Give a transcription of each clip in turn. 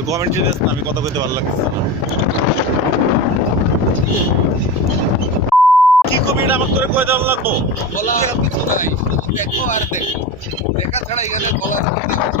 Comment this না আমি কথা কইতে ভালো লাগতেছে না। কি কবি এটা আমার তোরে কইতে ভালো লাগবো? বলা আর কিছু নাই শুধু দেখো আর দেখো। দেখা ছাড়া এখানে বলার আর কিছু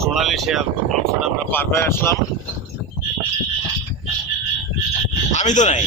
সোনালি শেয়াল সেটা আমরা পার হয়ে আসলাম। আমি তো নাই।